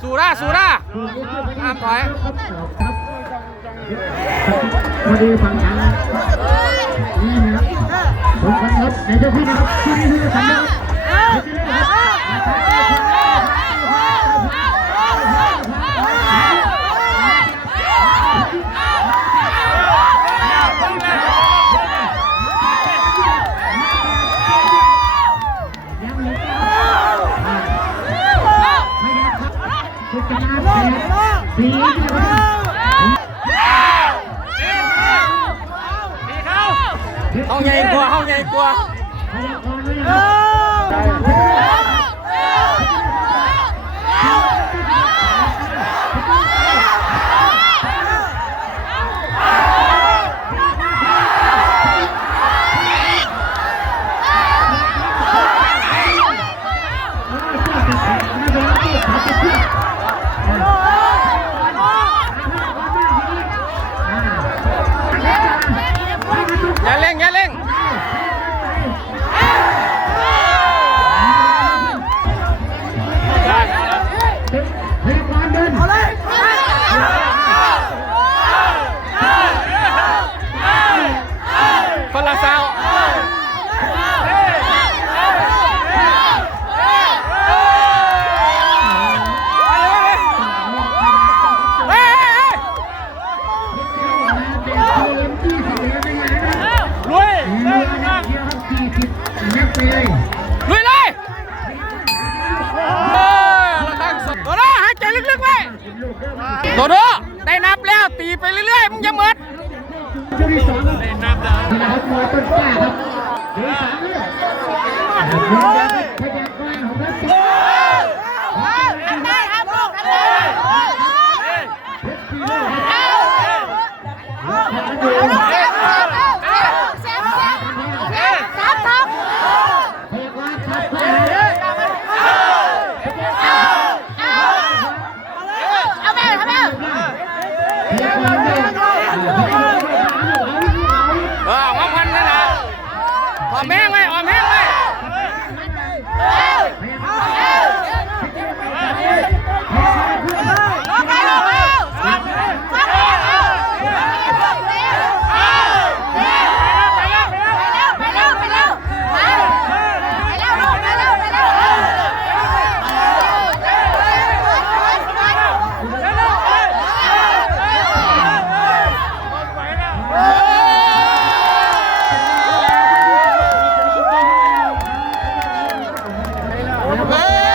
สู้ได้ห้ามถอยพอดีฝั่งทางนี่นะครับผมครับในเจ้าพี่นะครับที่นี่คือสัญญาห้องใหญ่กว่าอย่าเร่งคนละสาวลุยเลยเราตั้งสดโดโดหายใจลึกๆไว้โดโดได้นับแล้วตีไปเรื่อยๆมึงอย่าหมดที่สองครับได้นับแล้วนะครับมวยต้นกล้าครับเดี๋ยวสามเรื่องพยากรณ์ของรัฐบาลทำได้ครับลูกทำได้มาพันนั่นนะออมแห้งไว้เฮ้